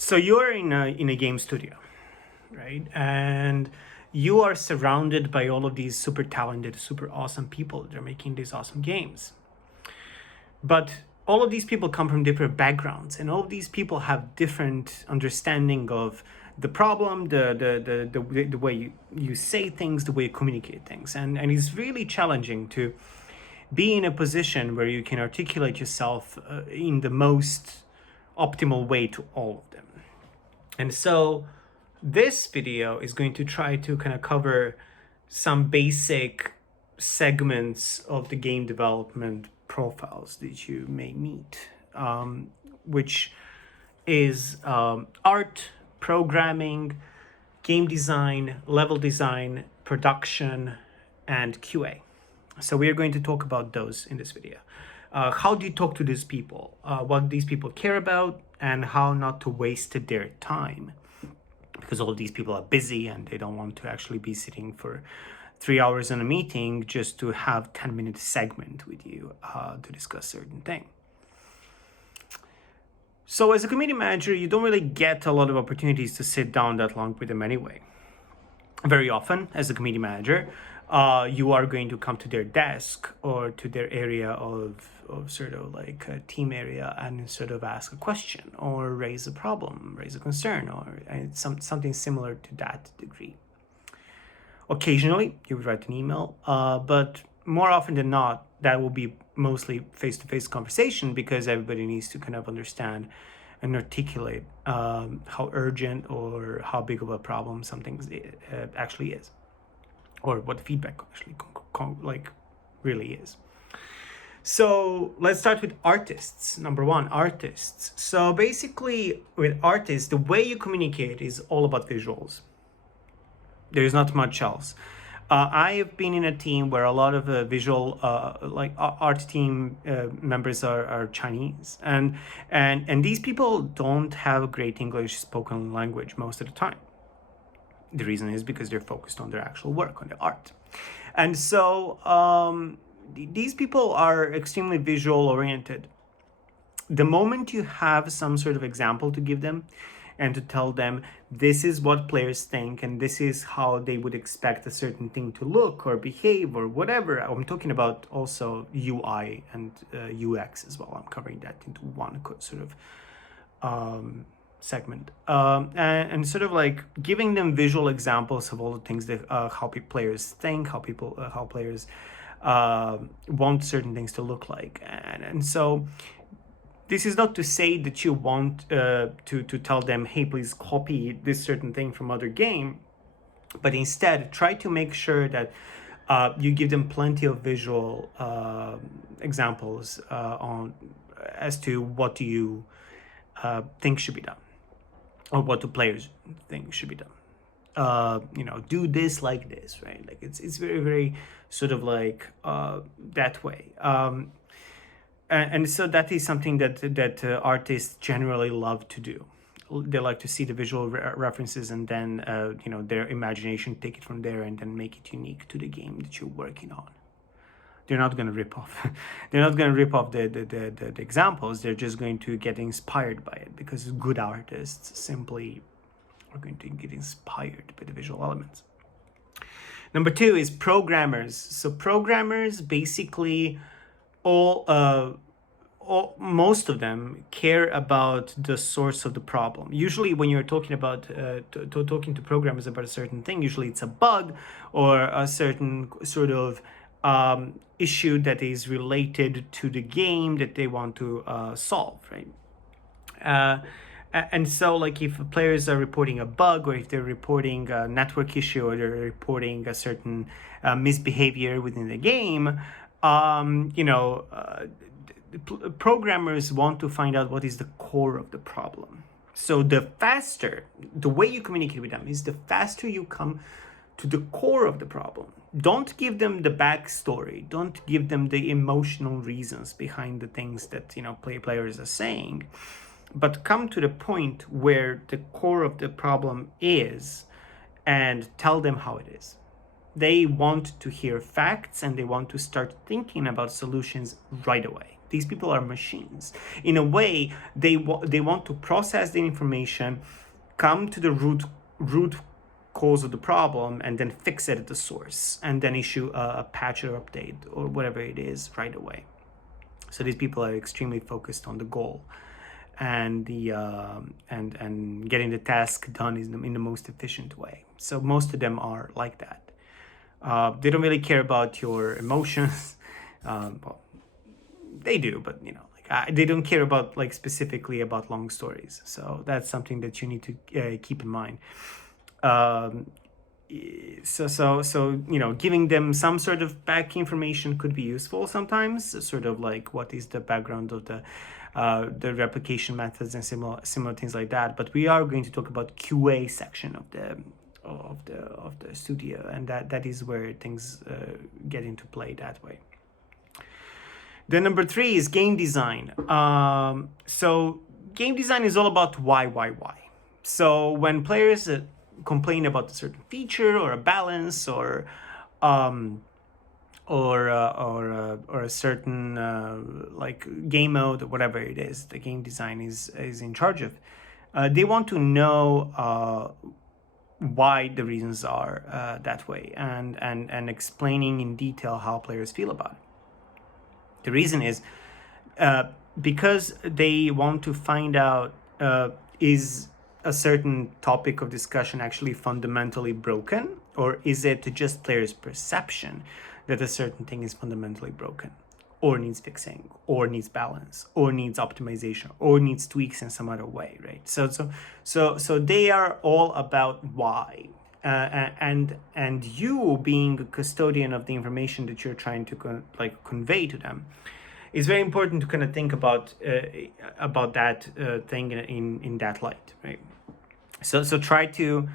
So you're in a game studio, right? And you are surrounded by all of these super talented, super awesome people that are making these awesome games. But all of these people come from different backgrounds, and all of these people have different understanding of the problem, the way you say things, the way you communicate things, and it's really challenging to be in a position where you can articulate yourself in the most optimal way to all of them. And so this video is going to try to kind of cover some basic segments of the game development profiles that you may meet, which is art, programming, game design, level design, production, and QA. So we are going to talk about those in this video. How do you talk to these people? What these people care about, and how not to waste their time. Because all of these people are busy and they don't want to actually be sitting for 3 hours in a meeting just to have 10-minute segment with you to discuss certain thing. So as a community manager, you don't really get a lot of opportunities to sit down that long with them anyway. Very often, as a community manager, you are going to come to their desk or to their area of sort of like a team area and sort of ask a question or raise a problem, raise a concern, or something similar to that degree. Occasionally, you would write an email, but more often than not, that will be mostly face-to-face conversation because everybody needs to kind of understand and articulate how urgent or how big of a problem something actually is, or what the feedback actually really is. So let's start with artists. Number one, artists. So basically with artists, the way you communicate is all about visuals. There's not much else. I have been in a team where a lot of visual, art team members are Chinese, and these people don't have great English spoken language most of the time. The reason is because they're focused on their actual work, on their art, and so these people are extremely visual oriented. The moment you have some sort of example to give them and to tell them this is what players think and this is how they would expect a certain thing to look or behave or whatever. I'm talking about also UI and UX as well. I'm covering that into one sort of segment, and sort of like giving them visual examples of all the things that how players think, how players want certain things to look like, and so this is not to say that you want to tell them, hey, please copy this certain thing from other game, but instead try to make sure that you give them plenty of visual examples on as to what do you think should be done, or what do players think should be done. Do this like this, right? Like it's very, very sort of like that way. And so that is something that artists generally love to do. They like to see the visual references and then their imagination take it from there and then make it unique to the game that you're working on. They're not going to rip off. They're not going to rip off the examples. They're just going to get inspired by it because good artists simply are going to get inspired by the visual elements. Number two is programmers. So programmers basically most of them care about the source of the problem. Usually when you're talking about talking to programmers about a certain thing, usually it's a bug or a certain sort of issue that is related to the game that they want to solve, right? And so like if players are reporting a bug, or if they're reporting a network issue, or they're reporting a certain misbehavior within the game, programmers want to find out what is the core of the problem. So the way you communicate with them is the faster you come to the core of the problem. Don't give them the backstory. Don't give them the emotional reasons behind the things that players are saying, but come to the point where the core of the problem is and tell them how it is. They want to hear facts and they want to start thinking about solutions right away. These people are machines. In a way, they want to process the information, come to the root cause of the problem, and then fix it at the source, and then issue a patch or update or whatever it is right away. So these people are extremely focused on the goal and the and getting the task done in the most efficient way. So most of them are like that. They don't really care about your emotions. Well, they do, but they don't care about like specifically about long stories. So that's something that you need to keep in mind. So giving them some sort of back information could be useful sometimes, sort of like what is the background of the replication methods and similar things like that. But we are going to talk about QA section of the studio, and that is where things get into play that way. Then number 3 is game design. So game design is all about why. So when players complain about a certain feature or a balance or a certain like game mode or whatever it is, the game design is in charge of. They want to know why the reasons are that way, and explaining in detail how players feel about it. The reason is because they want to find out is a certain topic of discussion actually fundamentally broken, or is it just players' perception that a certain thing is fundamentally broken, or needs fixing, or needs balance, or needs optimization, or needs tweaks in some other way, right? So they are all about why. And you being a custodian of the information that you're trying to convey to them, it's very important to kind of think about that thing in that light, right? So try to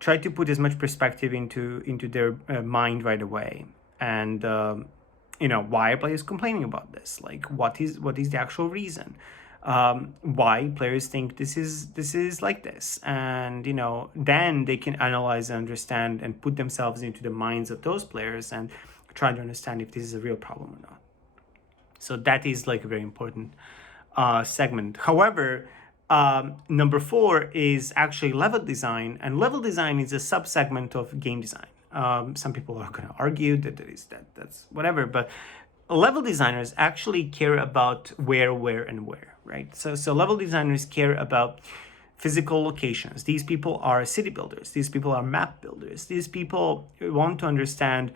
put as much perspective into their mind right away, and why a player is complaining about this, like what is the actual reason, why players think this is like this, and then they can analyze and understand and put themselves into the minds of those players and try to understand if this is a real problem or not. So that is like a very important segment. However, number 4 is actually level design, and level design is a subsegment of game design. Some people are going to argue that that's whatever, but level designers actually care about where, right? So level designers care about physical locations. These people are city builders. These people are map builders. These people want to understand,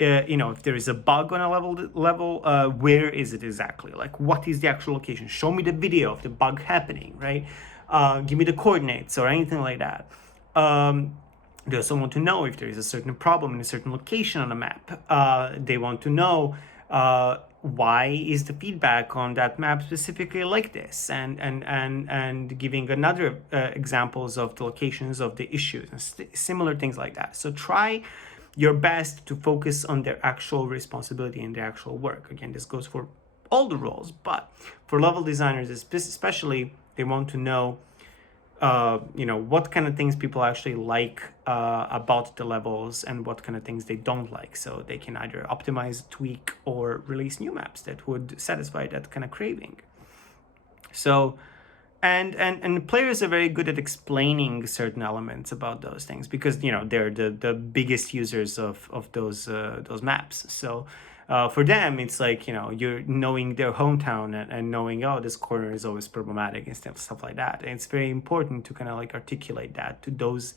if there is a bug on a level, where is it exactly? Like, what is the actual location? Show me the video of the bug happening, right? Give me the coordinates or anything like that. They also want to know if there is a certain problem in a certain location on a map. They want to know why is the feedback on that map specifically like this, and giving another examples of the locations of the issues and similar things like that. So try your best to focus on their actual responsibility and their actual work. Again, this goes for all the roles, but for level designers especially, they want to know what kind of things people actually like about the levels, and what kind of things they don't like, so they can either optimize, tweak, or release new maps that would satisfy that kind of craving. So and players are very good at explaining certain elements about those things, because they're the biggest users of those maps. So for them, it's like you're knowing their hometown and knowing, oh, this corner is always problematic and stuff like that. And it's very important to kind of like articulate that to those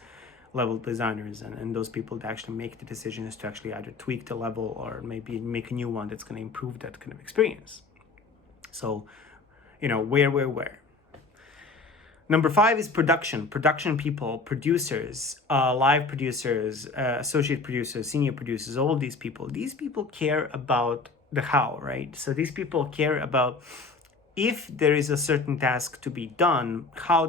level designers and those people that actually make the decisions to actually either tweak the level or maybe make a new one that's going to improve that kind of experience. So where. Number 5 is production people, producers, live producers, associate producers, senior producers, all of these people care about the how, right? So these people care about, if there is a certain task to be done, how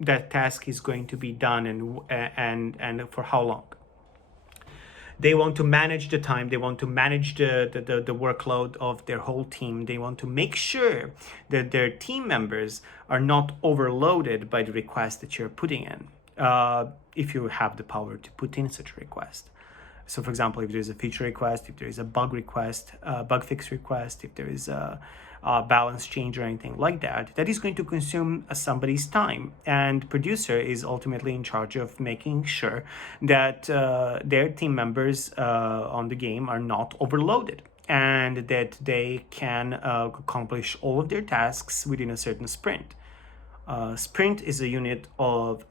that task is going to be done, and for how long. They want to manage the time. They want to manage the workload of their whole team. They want to make sure that their team members are not overloaded by the request that you're putting in, if you have the power to put in such a request. So for example, if there's a feature request, if there is a bug request, bug fix request, if there is a balance change or anything like that, that is going to consume somebody's time. And producer is ultimately in charge of making sure that their team members on the game are not overloaded, and that they can accomplish all of their tasks within a certain sprint. Sprint is a unit of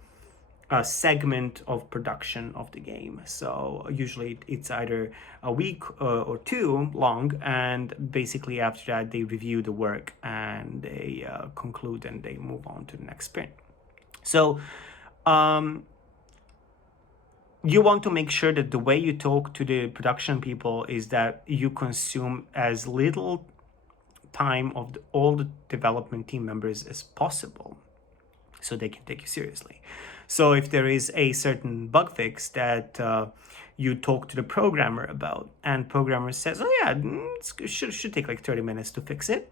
a segment of production of the game. So usually it's either a week or two long, and basically after that they review the work and they conclude and they move on to the next sprint. So you want to make sure that the way you talk to the production people is that you consume as little time of all the development team members as possible, so they can take you seriously. So if there is a certain bug fix that you talk to the programmer about, and programmer says, oh yeah, it should take like 30 minutes to fix it,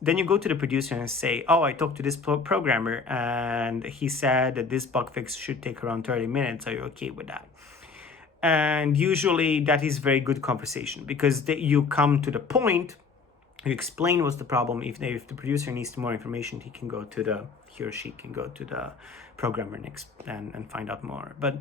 then you go to the producer and say, oh, I talked to this programmer and he said that this bug fix should take around 30 minutes. Are you okay with that? And usually that is very good conversation, because you come to the point, you explain what's the problem. If the producer needs more information, he or she can go to the programmer next and find out more. But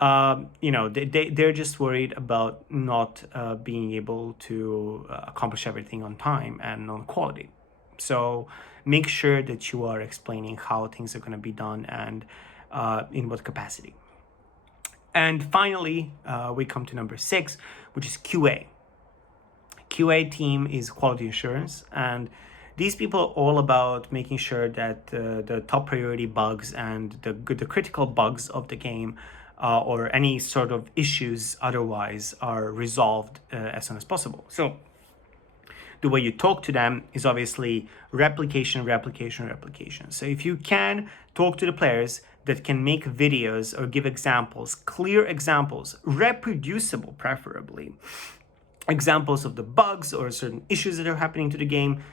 they're just worried about not being able to accomplish everything on time and on quality. So make sure that you are explaining how things are going to be done and in what capacity. And finally, we come to number 6, which is QA. QA team is quality assurance, and these people are all about making sure that the top priority bugs and the critical bugs of the game or any sort of issues otherwise are resolved as soon as possible. So the way you talk to them is obviously replication. So if you can talk to the players that can make videos or give examples, clear examples, reproducible preferably, examples of the bugs or certain issues that are happening to the game,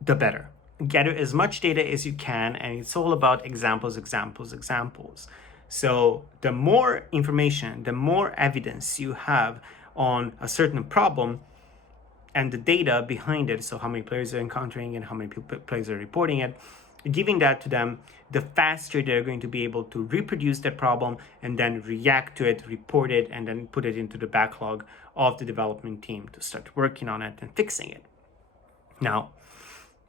the better. Gather as much data as you can, and it's all about examples. So the more information, the more evidence you have on a certain problem and the data behind it, so how many players are encountering and how many players are reporting it, giving that to them, the faster they're going to be able to reproduce that problem and then react to it, report it, and then put it into the backlog of the development team to start working on it and fixing it. Now,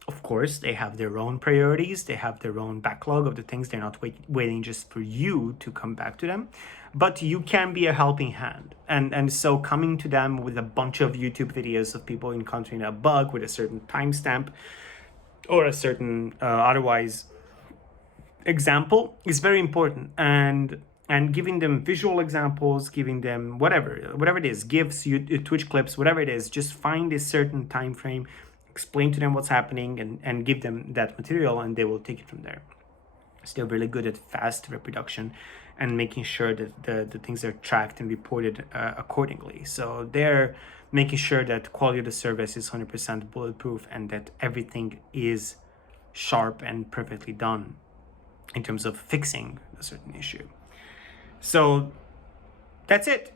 of course, they have their own priorities. They have their own backlog of the things. They're not waiting just for you to come back to them. But you can be a helping hand. And so coming to them with a bunch of YouTube videos of people encountering a bug with a certain timestamp or a certain otherwise example is very important. And giving them visual examples, giving them whatever it is, GIFs, Twitch clips, whatever it is, just find a certain time frame, explain to them what's happening, and give them that material, and they will take it from there. So they're really good at fast reproduction and making sure that the things are tracked and reported accordingly. So they're making sure that quality of the service is 100% bulletproof and that everything is sharp and perfectly done in terms of fixing a certain issue. So that's it.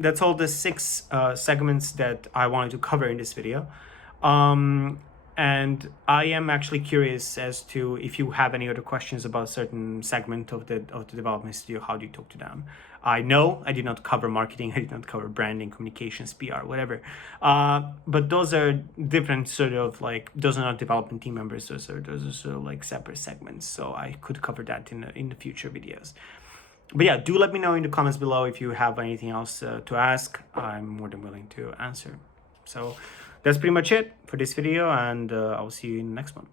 That's all the 6 segments that I wanted to cover in this video. And I am actually curious as to if you have any other questions about a certain segment of the development studio. How do you talk to them? I know I did not cover marketing, I did not cover branding, communications, PR, whatever. But those are different sort of like, those are not development team members. Those are sort of like separate segments. So I could cover that in the future videos. But yeah, do let me know in the comments below if you have anything else to ask. I'm more than willing to answer. So that's pretty much it for this video, and I'll see you in the next one.